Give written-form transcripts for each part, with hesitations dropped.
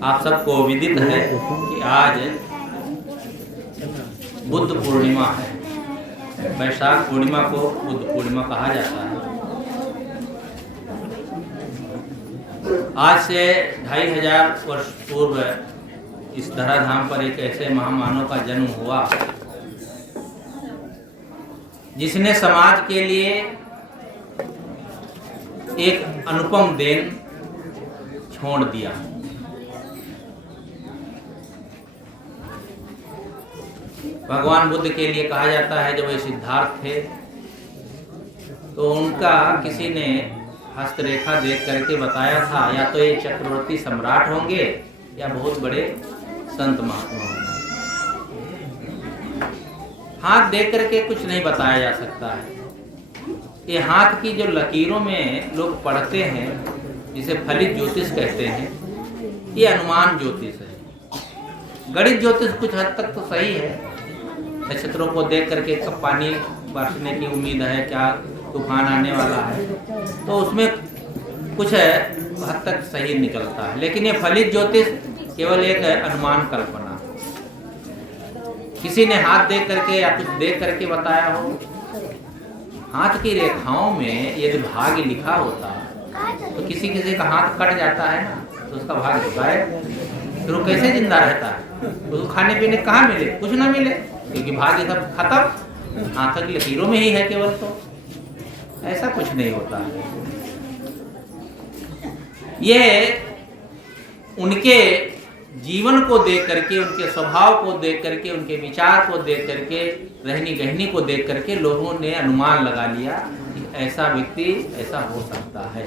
आप सबको विदित है कि आज बुद्ध पूर्णिमा है। वैशाख पूर्णिमा को बुद्ध पूर्णिमा कहा जाता है। आज से 2500 वर्ष पूर्व इस धराधाम पर एक ऐसे महामानव का जन्म हुआ जिसने समाज के लिए एक अनुपम देन छोड़ दिया। भगवान बुद्ध के लिए कहा जाता है जब वे सिद्धार्थ थे तो उनका किसी ने हस्तरेखा देख करके बताया था या तो ये चक्रवर्ती सम्राट होंगे या बहुत बड़े संत महात्मा होंगे। हाथ देख करके कुछ नहीं बताया जा सकता है। ये हाथ की जो लकीरों में लोग पढ़ते हैं जिसे फलित ज्योतिष कहते हैं, ये अनुमान ज्योतिष है। गणित ज्योतिष कुछ हद तक तो सही है। नक्षत्रों को देख करके कब पानी बरसने की उम्मीद है, क्या तूफान आने वाला है, तो उसमें कुछ हद तक सही निकलता है। लेकिन ये फलित ज्योतिष केवल एक अनुमान कल्पना। किसी ने हाथ देख करके या कुछ देख करके बताया हो। हाथ की रेखाओं में यदि भाग्य लिखा होता तो किसी किसी का हाथ कट जाता है ना, तो उसका भाग्य गायब, फिर वो कैसे जिंदा रहता है? उसको खाने पीने कहाँ मिले? कुछ ना मिले, क्योंकि भाग्य सब खत्म, हाथ की लकीरों में ही है केवल। तो ऐसा कुछ नहीं होता है। ये उनके जीवन को देख करके, उनके स्वभाव को देख करके, उनके विचार को देख करके, रहनी गहनी को देख करके लोगों ने अनुमान लगा लिया कि ऐसा व्यक्ति ऐसा हो सकता है।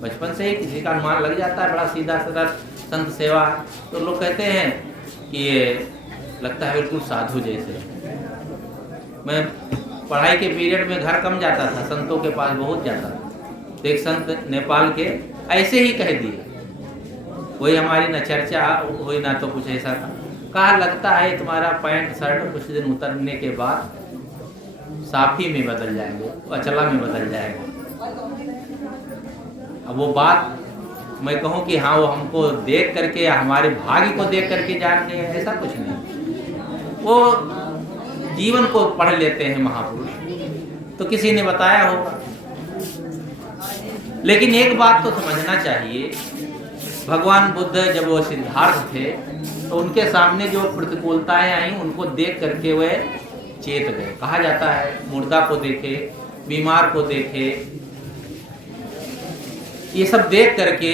बचपन से ही किसी का अनुमान लग जाता है, बड़ा सीधा साधा संत सेवा, तो लोग कहते हैं कि ये लगता है बिल्कुल साधु जैसे। मैं पढ़ाई के पीरियड में घर कम जाता था, संतों के पास बहुत जाता था। तो एक संत नेपाल के ऐसे ही कह दिए, कोई हमारी न चर्चा हुई ना तो कुछ ऐसा कहा, लगता है तुम्हारा पैंट शर्ट कुछ दिन उतरने के बाद साफी में बदल जाएंगे, अचला में बदल जाएगा। अब वो बात मैं कहूँ कि हाँ वो हमको देख करके या हमारे भाग्य को देख करके जान गए, ऐसा कुछ नहीं। वो जीवन को पढ़ लेते हैं महापुरुष, तो किसी ने बताया होगा। लेकिन एक बात तो समझना चाहिए, भगवान बुद्ध जब वो सिद्धार्थ थे तो उनके सामने जो प्रतिकूलताएं आई उनको देख करके वे चेत गए। कहा जाता है मुर्दा को देखे, बीमार को देखे, ये सब देख करके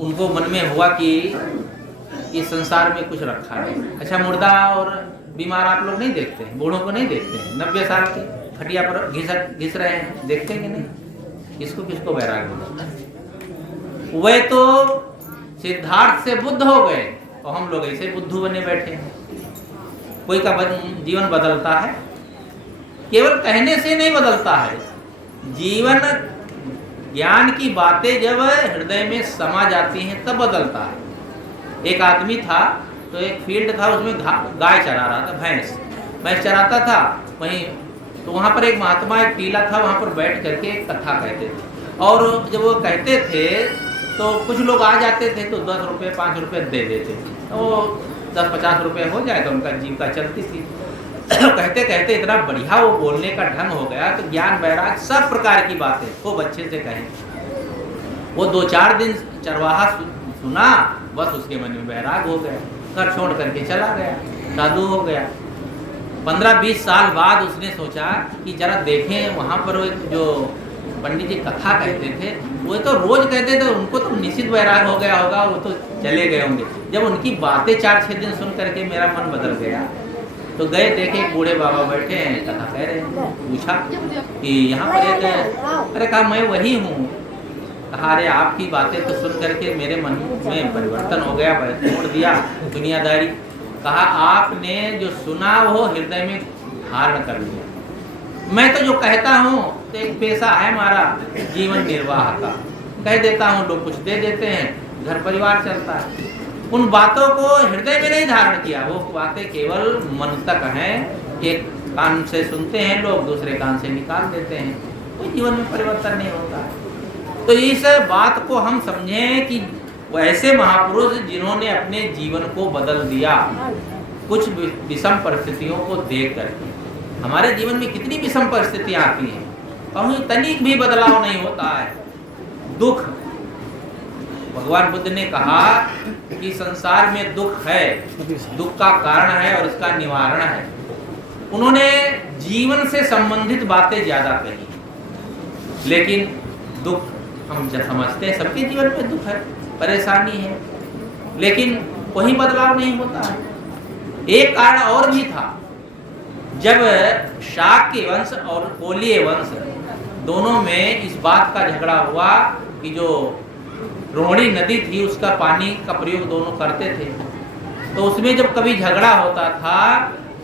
उनको मन में हुआ कि इस संसार में कुछ रखा नहीं। अच्छा, मुर्दा और बीमार आप लोग नहीं देखते हैं, बूढ़ों को नहीं देखते हैं, 90 साल के खटिया पर घिस रहे हैं, देखते हैं कि नहीं? किसको किसको वैराग्य हो जाता है। वे तो सिद्धार्थ से बुद्ध हो गए और हम लोग ऐसे बुद्धू बने बैठे हैं। कोई का जीवन बदलता है, केवल कहने से नहीं बदलता है। जीवन ज्ञान की बातें जब हृदय में समा जाती हैं तब बदलता है। एक आदमी था तो एक फील्ड था, उसमें गाय चरा रहा था, भैंस चराता था वहीं। तो वहाँ पर एक महात्मा, एक टीला था, वहाँ पर बैठ करके एक कथा कहते थे। और जब वो कहते थे तो कुछ लोग आ जाते थे तो 10 रुपये 5 रुपये दे देते, तो 10-50 रुपये हो जाए तो उनका जीविका चलती थी। कहते कहते इतना बढ़िया वो बोलने का ढंग हो गया तो ज्ञान वैराग सब प्रकार की बातें खूब अच्छे से कहे। वो 2-4 दिन चरवाहा सुना, बस उसके मन में वैराग हो गया, घर छोड़ करके चला गया, साधु हो गया। 15-20 साल बाद उसने सोचा कि जरा देखें वहाँ पर वो जो पंडित जी कथा कहते थे, वो तो रोज कहते थे, उनको तो निश्चित वैराग हो गया होगा, वो तो चले गए होंगे। जब उनकी बातें 4-6 दिन सुन करके मेरा मन बदल गया। तो गए, देखे बूढ़े बाबा बैठे हैं, कथा कह रहे हैं। पूछा कि यहाँ पर एक, अरे कहा मैं वही हूँ। कहा अरे आपकी बातें तो सुन करके मेरे मन में परिवर्तन हो गया, छोड़ दिया दुनियादारी। कहा आपने जो सुना वो हृदय में धारण कर लिया। मैं तो जो कहता हूँ तो एक पेशा है हमारा जीवन निर्वाह का, कह देता हूँ, लोग कुछ दे देते हैं, घर परिवार चलता है। उन बातों को हृदय में नहीं धारण किया, वो बातें केवल मन तक हैं। एक कान से सुनते हैं लोग, दूसरे कान से निकाल देते हैं, कोई जीवन में परिवर्तन नहीं होता है। तो इस बात को हम समझें कि वो ऐसे महापुरुष जिन्होंने अपने जीवन को बदल दिया कुछ विषम परिस्थितियों को देख करके। हमारे जीवन में कितनी विषम परिस्थितियां आती हैं, कहीं तनिक भी बदलाव नहीं होता है। दुख, भगवान बुद्ध ने कहा कि संसार में दुख है, दुख का कारण है और इसका निवारण है। उन्होंने जीवन से संबंधित बातें ज्यादा कही, लेकिन दुख हम समझते हैं, सबके जीवन में दुख है, परेशानी है, लेकिन कोई बदलाव नहीं होता है। एक कारण और भी था, जब शाक्य वंश और कोलीय वंश दोनों में इस बात का झगड़ा हुआ कि जो रोहिणी नदी थी उसका पानी का प्रयोग दोनों करते थे, तो उसमें जब कभी झगड़ा होता था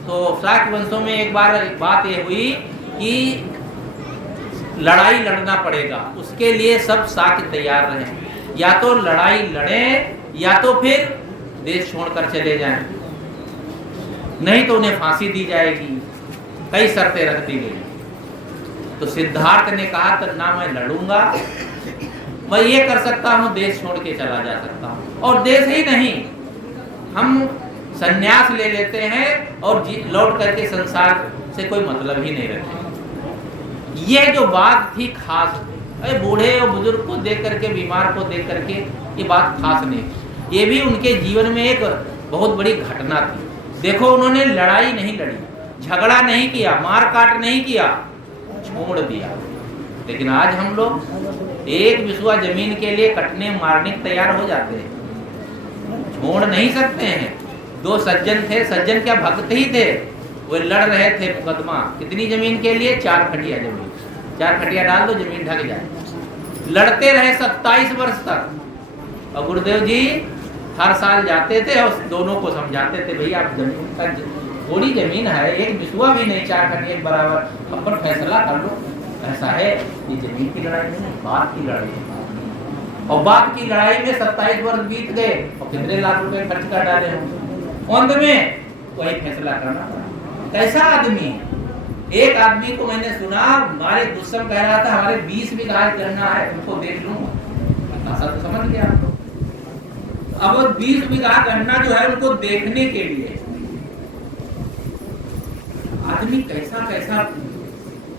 तो शाक्य वंशों में एक बार बात ये हुई कि लड़ाई लड़ना पड़ेगा, उसके लिए सब शाक्य तैयार रहे, या तो लड़ाई लड़ें या तो फिर देश छोड़कर चले जाएं, नहीं तो उन्हें फांसी दी जाएगी। कई शर्तें रख दी गई। तो सिद्धार्थ ने कहा तो ना मैं लड़ूंगा, मैं ये कर सकता हूँ देश छोड़ के चला जा सकता हूँ, और देश ही नहीं हम संन्यास ले लेते हैं और लौट करके संसार से कोई मतलब ही नहीं रखते। ये जो बात थी खास, अरे बूढ़े और बुजुर्ग को देख करके, बीमार को देख करके ये बात खास नहीं, ये भी उनके जीवन में एक बहुत बड़ी घटना थी। देखो उन्होंने लड़ाई नहीं लड़ी, झगड़ा नहीं किया, मार काट नहीं किया, छोड़ दिया। लेकिन आज हम लोग एक बिस्वा जमीन के लिए कटने मारने तैयार हो जाते हैं, छोड़ नहीं सकते हैं। दो सज्जन थे, सज्जन क्या भक्त ही थे, वो लड़ रहे थे मुकदमा, कितनी जमीन के लिए? 4 खटिया जमीन, 4 खटिया डाल दो जमीन ढक जाए। लड़ते रहे 27 वर्ष तक, और गुरुदेव जी हर साल जाते थे और दोनों को समझाते थे, भैया आप जमीन का थोड़ी जमीन है, एक बिस्वा भी नहीं, 4 खटिया बराबर, अपन फैसला कर लो। ऐसा है, ये जमीन की लड़ाई नहीं, बात की लड़ाई है। और बात की लड़ाई में 27 वर्ष बीत गए और कितने लाख रुपए खर्च कर डाले हों, अंत में वही फैसला करना पड़ा। कैसा आदमी है? एक आदमी को मैंने सुना, हमारे दुश्मन कह रहा था हमारे 20 बीघा करना है, तुमको देख लूंगा, ऐसा तो समझ गया आपको। अब 20 बीघा गन्ना जो है उनको देखने के लिए आदमी कैसा कैसा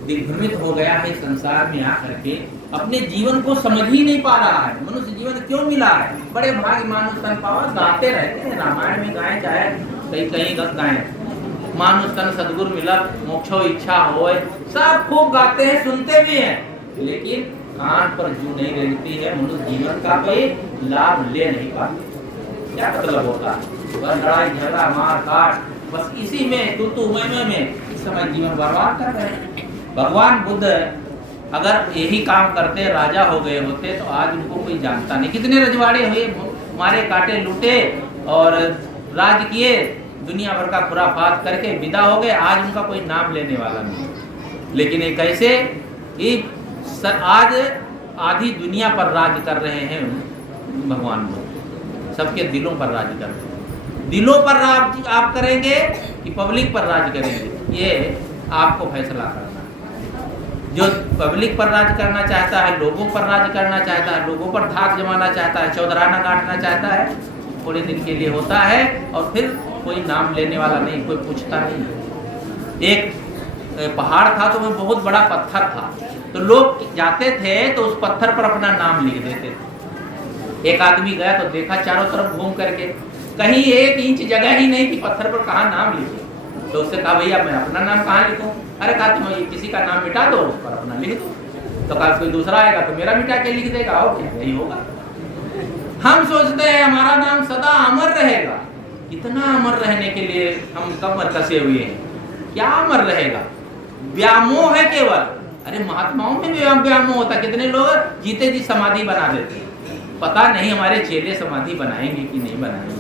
दिग्भ्रमित हो गया है संसार में आकर के, अपने जीवन को समझ ही नहीं पा रहा है। मनुष्य जीवन क्यों मिला है? बड़े भाग्य मानुष तन पावा, गाते रहते हैं, रामायण में गाएं, चाहे कहीं कहीं गाएं, मानुष तन सदगुरु मिला, मोक्षो इच्छा होए, सब खूब गाते हैं, सुनते भी हैं, लेकिन कान पर जू नहीं रेंगती है, मनुष्य जीवन का कोई लाभ ले नहीं पाते। क्या मतलब होता है? बस लड़ाई झगड़ा मार काट, बस इसी में तू में इस समय जीवन बर्बाद कर रहे हैं। भगवान बुद्ध अगर यही काम करते, राजा हो गए होते, तो आज उनको कोई जानता नहीं। कितने रजवाड़े हुए, मारे काटे लूटे और राज किए, दुनिया भर का खुराफात करके विदा हो गए, आज उनका कोई नाम लेने वाला नहीं। लेकिन ये कैसे, आज आधी दुनिया पर राज कर रहे हैं भगवान बुद्ध, सबके दिलों पर राज कर रहे हैं। दिलों पर राज आप करेंगे कि पब्लिक पर राज करेंगे, ये आपको फैसला करना है। जो पब्लिक पर राज करना चाहता है, लोगों पर राज करना चाहता है, लोगों पर धाक जमाना चाहता है, चौधराना काटना चाहता है, थोड़े दिन के लिए होता है और फिर कोई नाम लेने वाला नहीं, कोई पूछता नहीं। एक पहाड़ था तो वो बहुत बड़ा पत्थर था, तो लोग जाते थे तो उस पत्थर पर अपना नाम लिख देते थे। एक आदमी गया तो देखा चारों तरफ घूम करके, कहीं 1 इंच जगह ही नहीं कि पत्थर पर कहाँ नाम लिखे। तो उससे कहा भैया मैं अपना नाम कहाँ लिखूं? अरे कहा तुम किसी का नाम मिटा दो, उस पर अपना लिख दो। तो कहा कोई दूसरा आएगा तो मेरा मिटा के लिख देगा, और क्या यही होगा। हम सोचते हैं हमारा नाम सदा अमर रहेगा। इतना अमर रहने के लिए हम कब कसे हुए हैं? क्या अमर रहेगा? व्यामोह है केवल। अरे महात्माओं में भी व्यामोह होता, कितने लोग जीते जी समाधि बना देते हैं। पता नहीं हमारे चेले समाधि बनाएंगे कि नहीं बनाएंगे।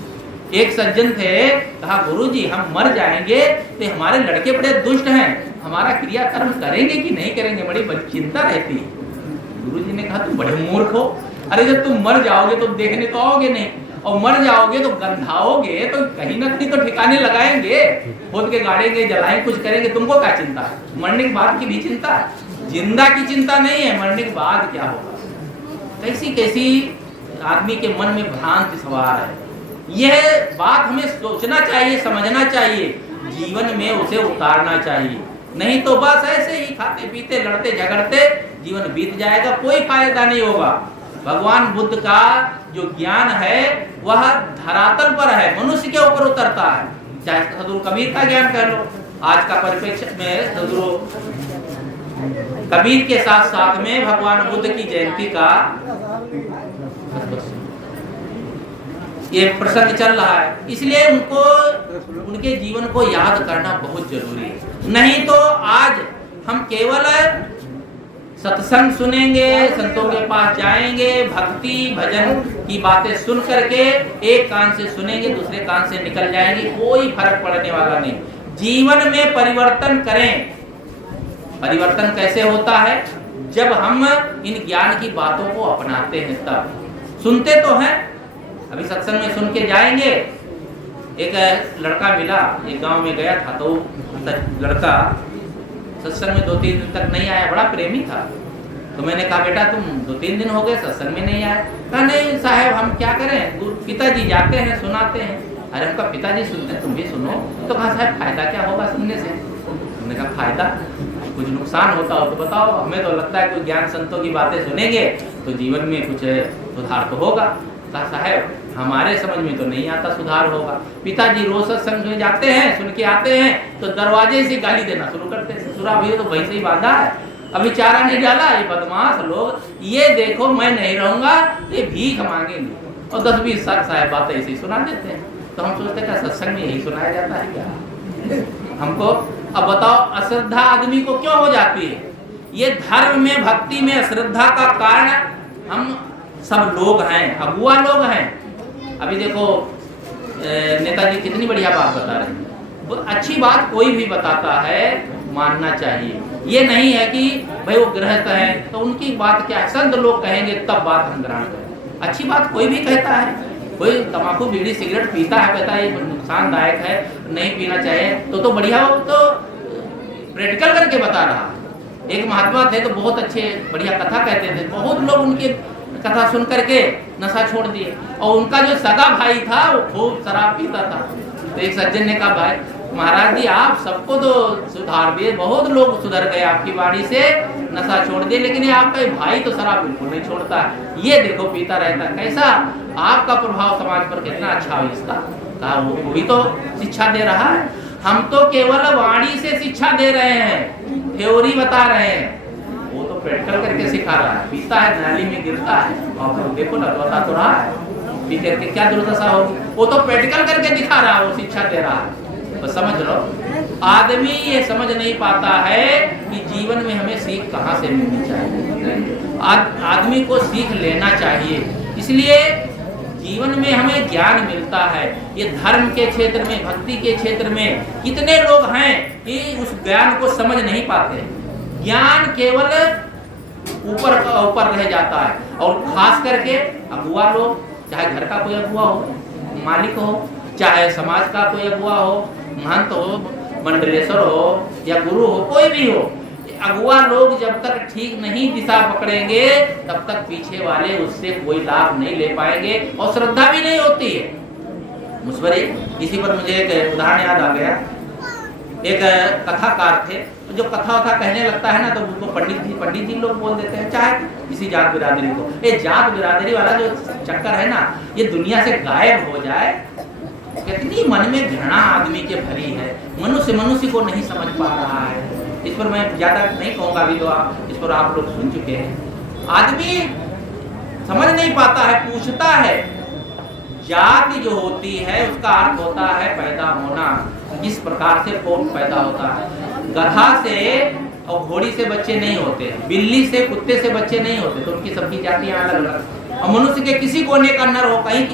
एक सज्जन थे, कहा गुरुजी हम मर जाएंगे तो हमारे लड़के बड़े दुष्ट हैं, हमारा क्रियाकर्म करेंगे कि नहीं करेंगे, बड़ी चिंता रहती है। गुरुजी ने कहा तुम बड़े मूर्ख हो, अरे जब तुम मर जाओगे तो देखने तो आओगे नहीं, और मर जाओगे तो गंधाओगे तो कहीं ना कहीं तो ठिकाने लगाएंगे, खुद के गाड़ेंगे, जलाएंगे, कुछ करेंगे, तुमको क्या चिंता है? मरने के बाद की भी चिंता है, जिंदा की चिंता नहीं है, मरने के बाद क्या होगा। कैसी कैसी आदमी के मन में भ्रांति सवार है। यह बात हमें सोचना चाहिए, समझना चाहिए, जीवन में उसे उतारना चाहिए। नहीं तो बस ऐसे ही खाते पीते लड़ते झगड़ते जीवन बीत जाएगा, कोई फायदा नहीं होगा। भगवान बुद्ध का जो ज्ञान है वह धरातल पर है, मनुष्य के ऊपर उतरता है। चाहे सदगुरु कबीर का ज्ञान कह लो, आज का परिप्रेक्ष्य में सदगुरु कबीर के साथ साथ में भगवान बुद्ध की जयंती का ये प्रसंग चल रहा है, इसलिए उनको उनके जीवन को याद करना बहुत जरूरी है। नहीं तो आज हम केवल सत्संग सुनेंगे, संतों के पास जाएंगे, भक्ति भजन की बातें सुन करके एक कान से सुनेंगे, दूसरे कान से निकल जाएंगे, कोई फर्क पड़ने वाला नहीं। जीवन में परिवर्तन करें। परिवर्तन कैसे होता है? जब हम इन ज्ञान की बातों को अपनाते हैं। तब सुनते तो हैं, अभी सत्संग में सुन के जाएंगे। एक लड़का मिला, एक गांव में गया था, तो लड़का सत्संग में 2-3 दिन तक नहीं आया, बड़ा प्रेमी था। तो मैंने कहा बेटा तुम 2-3 दिन हो गए सत्संग में नहीं आए। कहा नहीं साहब हम क्या करें, पिताजी जाते हैं सुनाते हैं। अरे उनका पिताजी सुनते हैं तुम भी सुनो। तो कहा साहब फायदा क्या होगा सुनने से? हमने कहा फायदा कुछ नुकसान होता हो तो बताओ, हमें तो लगता है कोई ज्ञान संतों की बातें सुनेंगे तो जीवन में कुछ सुधार तो होगा। कहा साहब हमारे समझ में तो नहीं आता सुधार होगा। पिताजी रोज सत्संग में जाते हैं, सुन के आते हैं तो दरवाजे से गाली देना शुरू करते हैं, ससुरा भी तो वैसे ही बांधा है, अभी चारा नहीं डाला, ये बदमाश लोग, ये देखो मैं नहीं रहूंगा, ये भीख मांगेंगे। और 10-20 साहब बातें ऐसे ही सुना देते हैं। तो हम सोचते हैं सत्संग में यही सुनाया जाता है क्या हमको? अब बताओ अश्रद्धा आदमी को क्यों हो जाती है? ये धर्म में भक्ति में अश्रद्धा का कारण हम सब लोग हैं, अगुआ लोग हैं। अभी देखो नेताजी कितनी बढ़िया बात बता रहे हैं। अच्छी बात कोई भी बताता है मानना चाहिए। ये नहीं है कि भाई वो गृहस्थ है तो उनकी बात क्या, संत लोग कहेंगे तब बात हम ग्रहण करें। अच्छी बात कोई भी कहता है, कोई तंबाकू बीड़ी सिगरेट पीता है, कहता है ये नुकसानदायक है नहीं पीना चाहिए, तो बढ़िया हो, तो प्रैक्टिकल करके बता रहा है। एक महात्मा थे तो बहुत अच्छे बढ़िया कथा कहते थे, बहुत लोग उनके कथा सुन करके नशा छोड़ दिए। और उनका जो सगा भाई था वो खूब शराब पीता था। तो एक सज्जन ने कहा भाई महाराज जी आप सबको तो सुधार दिए, बहुत लोग सुधर गए आपकी वाणी से, नशा छोड़ दिए, लेकिन ये आपका भाई तो शराब बिल्कुल नहीं छोड़ता, ये देखो पीता रहता, कैसा आपका प्रभाव समाज पर कितना अच्छा हो इसका। कहा वो भी तो शिक्षा दे रहा है, हम तो केवल वाणी से शिक्षा दे रहे हैं, थ्योरी बता रहे हैं, वो तो प्रैक्टिकल करके सिखा रहा है। पीता है नाली में गिरता है और देखो ना बता तो रहा है, पी करके क्या दुर्दशा होगी, वो तो प्रैक्टिकल करके दिखा रहा है, वो शिक्षा दे रहा है। तो समझ लो आदमी ये समझ नहीं पाता है कि जीवन में हमें सीख कहाँ से मिलनी चाहिए। आदमी को सीख लेना चाहिए, इसलिए जीवन में हमें ज्ञान मिलता है। ये धर्म के क्षेत्र में, भक्ति के क्षेत्र में कितने लोग हैं कि उस ज्ञान को समझ नहीं पाते। ज्ञान केवल ऊपर रह जाता है, और खास करके अगुआ लोग, चाहे घर का कोई अगुआ हो, मालिक हो, चाहे समाज का कोई अगुआ हो, महंत हो, मंडलेश्वर हो या गुरु हो, कोई भी हो, अगुआ लोग जब तक ठीक नहीं दिशा पकड़ेंगे तब तक पीछे वाले उससे कोई लाभ नहीं ले पाएंगे और श्रद्धा भी नहीं होती है। मुझे इसी पर मुझे एक उदाहरण याद आ गया। एक कथाकार थे, जो कथा वथा कहने लगता है ना तो उनको पंडित जी लोग बोल देते हैं, चाहे किसी जात बिरादरी को। ये जात बिरादरी वाला जो चक्कर है ना, ये दुनिया से गायब हो जाए। कितनी मन में घृणा आदमी के भरी है, मनुष्य को नहीं समझ पा रहा है। इस पर मैं ज्यादा नहीं कहूँगा, अभी तो इस पर आप लोग सुन चुके हैं। आदमी समझ नहीं पाता है, पूछता है। जाति जो होती है उसका अर्थ होता है पैदा होना। जिस प्रकार से पौध पैदा होता है, गधा से और घोड़ी से बच्चे नहीं होते, बिल्ली से कुत्ते से बच्चे नहीं होते, तो उनकी सबकी जातियां अलग अलग। और मनुष्य के किसी कोने का नर हो, कहीं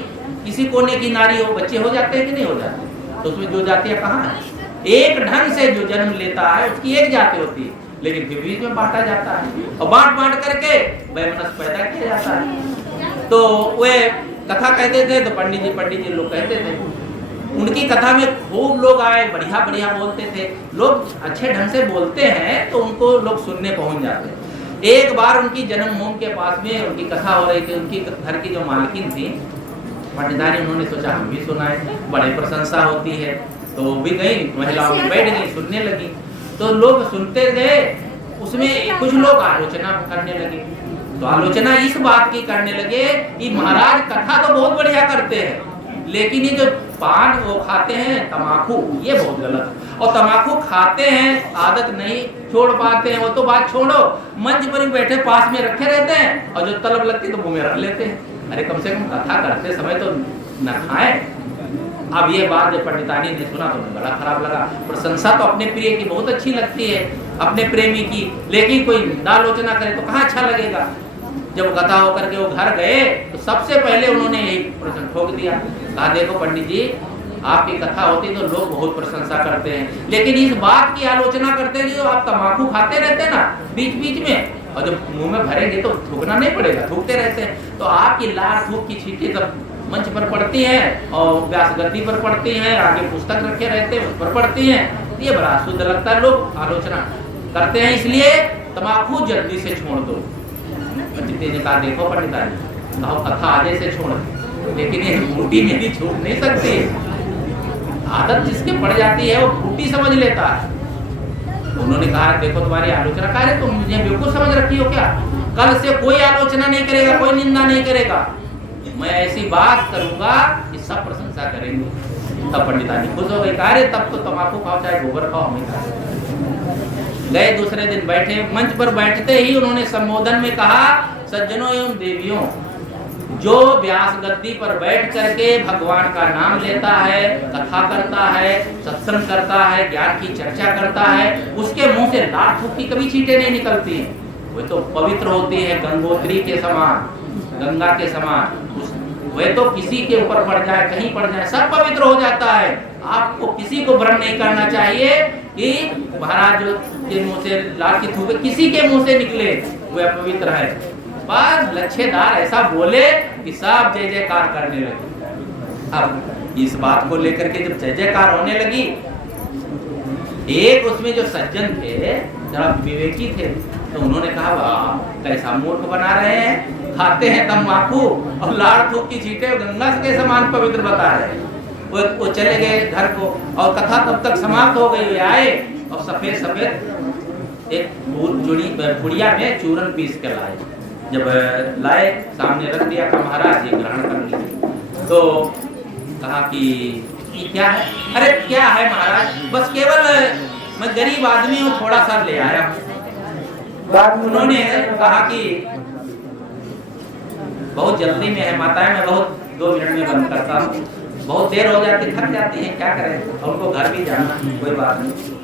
किसी कोने की नारी हो, बच्चे हो जाते हैं कि नहीं हो जाते? तो उसमें जो जातियां कहाँ है? एक ढंग से जो जन्म लेता है उसकी एक जाति होती है, लेकिन फिर बीच में बांटा जाता है और बांट करके वैमनस्य पैदा किया जाता है। तो वे कथा कहते थे तो पंडित जी लोग कहते थे, उनकी कथा में खूब लोग आए, बढ़िया बोलते थे। लोग अच्छे ढंग से बोलते हैं तो उनको लोग सुनने पहुंच जाते हैं। एक बार उनकी जन्मभूमि के पास में उनकी कथा हो रही थी, उनकी घर की जो मालकिन थी पंडितानी, उन्होंने सोचा हम भी सुनाए, बड़े प्रशंसा होती है, तो वो भी गई, महिलाओं में बैठ गई, सुनने लगी। तो लोग सुनते गए, उसमें कुछ लोग आलोचना करने लगे। तो आलोचना इस बात की करने लगे कि महाराज कथा तो बहुत बढ़िया करते हैं, लेकिन ये जो पान वो खाते हैं तमाकू, ये बहुत गलत है। और तमाकू खाते हैं, आदत नहीं छोड़ पाते हैं, वो तो बात छोड़ो, मंच पर ही बैठे पास में रखे रहते हैं, और जो तलब लगती तो मुंह में रख लेते हैं। अरे कम से कम कथा करते समय तो न खाएं। अब ये बात जब पंडितानी ने सुना तो बड़ा खराब लगा। प्रशंसा तो अपने प्रिय की बहुत अच्छी लगती है, अपने प्रेमी की, लेकिन कोई निंदालोचना करे तो कहाँ अच्छा लगेगा। जब कथा होकर के वो घर गए तो सबसे पहले उन्होंने यही प्रश्न ठोक दिया, कहा देखो पंडित जी, आपकी कथा होती तो लोग बहुत प्रशंसा करते हैं, लेकिन इस बात की आलोचना करते हैं जो आप तम्बाकू खाते रहते हैं ना बीच बीच में, और जब मुंह में भरेंगे तो थूकना नहीं पड़ेगा, थूकते रहते हैं, तो आपकी लार थूक की छींटे जब मंच पर पड़ती हैं और व्यास गद्दी पर पड़ती हैं, आगे पुस्तक रखे रहते हैं उस पर पड़ती हैं, ये बड़ा शुद्ध लगता है, लोग आलोचना करते हैं, इसलिए तम्बाकू जल्दी से छोड़ दो। पंडित ने कहा देखो पंडितानी, कहो कथा आधे से छोड़, लेकिन ये फूटी मेरी छूट नहीं सकती। आदत जिसके पड़ जाती है वो फूटी समझ लेता है। उन्होंने कहा देखो तुम्हारी आलोचना कर रहे, तुम मुझे बिल्कुल समझ रखी हो क्या? कल से कोई आलोचना नहीं करेगा, कोई निंदा नहीं करेगा, मैं ऐसी बात करूंगा कि सब प्रशंसा करेंगे। तब पंडितानी खुश हो गई, कहा तब तो तम्बाकू खाओ चाहे गोबर खाओ, हमें खाओ। गए दूसरे दिन बैठे, मंच पर बैठते ही उन्होंने संबोधन में कहा, सज्जनों एवं देवियों, जो व्यास गद्दी पर बैठ करके भगवान का नाम लेता है, कथा करता है, सत्संग करता है, ज्ञान की चर्चा करता है, उसके मुंह से लात थूक की कभी छींटे नहीं निकलती। वे तो पवित्र होती है, गंगोत्री के समान, गंगा के समान। वे तो किसी के ऊपर पड़ जाए, कहीं पड़ जाए, सब पवित्र हो जाता है। आपको किसी को भ्रम नहीं करना चाहिए कि महाराज के मुंह से लात की थूक किसी के मुंह से निकले वे अपवित्र है। बस लच्छेदार ऐसा बोले कि सब जय जयकार करने लगे। अब इस बात को लेकर के जब जय जयकार होने लगी, एक उसमें जो सज्जन थे, जरा विवेकी थे, तो उन्होंने कहा वाह कैसा मूर्ख बना रहे हैं, खाते हैं तम्बाकू और लाड़ थूक की छींटे गंगा के समान पवित्र बता रहे। वो चले गए घर को, और कथा तब तक समाप्त हो गई। आए और सफेद सफेद एक पुड़िया में चूरन पीस के लाए। जब लाए सामने रख दिया, कहा महाराज ये ग्रहण कर लीजिए। तो कहा कि क्या है? अरे क्या है महाराज, बस केवल मैं गरीब आदमी हूँ, थोड़ा सा ले आया। उन्होंने कहा कि बहुत जल्दी में है माताएं, मैं बहुत 2 मिनट में बंद करता हूँ, बहुत देर हो जाती, थक जाती है, क्या करें, और उनको घर भी जाना, कोई बात नहीं।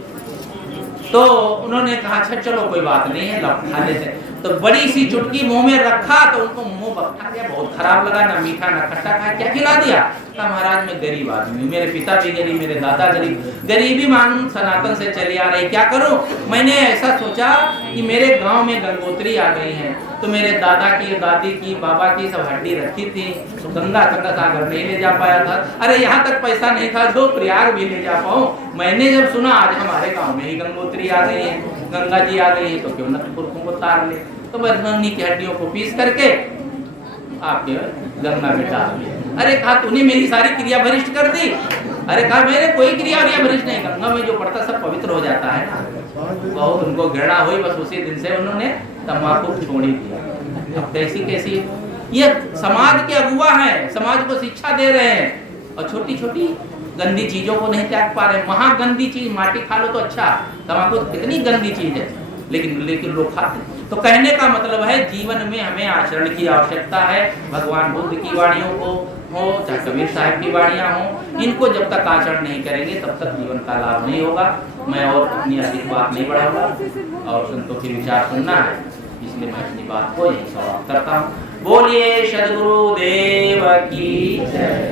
तो उन्होंने कहा अच्छा चलो कोई बात नहीं है, खा लेते। तो बड़ी सी चुटकी मुंह में रखा तो उनको मुंह बखा गया, बहुत खराब लगा, ना मीठा ना खट्टा, खाया क्या खिला दिया? कहा महाराज मैं गरीब आदमी हूँ, मेरे पिता भी गरीब, मेरे दादा गरीब, गरीबी मान सनातन से चली आ रही, क्या करूं? मैंने ऐसा सोचा कि मेरे गांव में गंगोत्री आ गई है, तो मेरे दादा की, दादी की, बाबा की सब हड्डी रखी थी, तो गंगा सागर नहीं ले जा पाया था। अरे यहाँ तक पैसा नहीं था जो प्रयाग भी ले जा पाऊं। मैंने जब सुना आज हमारे गाँव में ही गंगोत्री आ गई है, गंगा जी आ गई है, तो क्यों न पुरखों को तार ले। तो बरगंगी की हड्डियों को पीस करके आपके गंगा में डाल दिया। अरे कहा तूने मेरी सारी क्रिया भ्रष्ट कर दी। अरे कहा मैंने कोई क्रिया भ्रष्ट नहीं, गंगा में जो पड़ता सब पवित्र हो जाता है ना। बहुत उनको घृणा हुई, बस उसी दिन से उन्होंने तम्बाकू छोड़ ही दिया। अब कैसी कैसी ये समाज के अगुआ हैं, समाज को शिक्षा दे रहे हैं, और छोटी छोटी गंदी चीजों को नहीं त्याग पा रहे। महागंदी चीज माटी खा लो तो अच्छा, तम्बाकू तो कितनी गंदी चीज है, लेकिन लोग खाते। तो कहने का मतलब है जीवन में हमें आचरण की आवश्यकता है। भगवान बुद्ध की वाणियों को हो चाहे कबीर साहब की वाणियाँ हो, इनको जब तक आचरण नहीं करेंगे तब तक जीवन का लाभ नहीं होगा। मैं और अपनी अधिक बात नहीं बढ़ाऊंगा, और संतों के विचार सुनना है, इसलिए मैं अपनी बात को यही समाप्त करता हूँ। बोलिए सद्गुरुदेव की जय।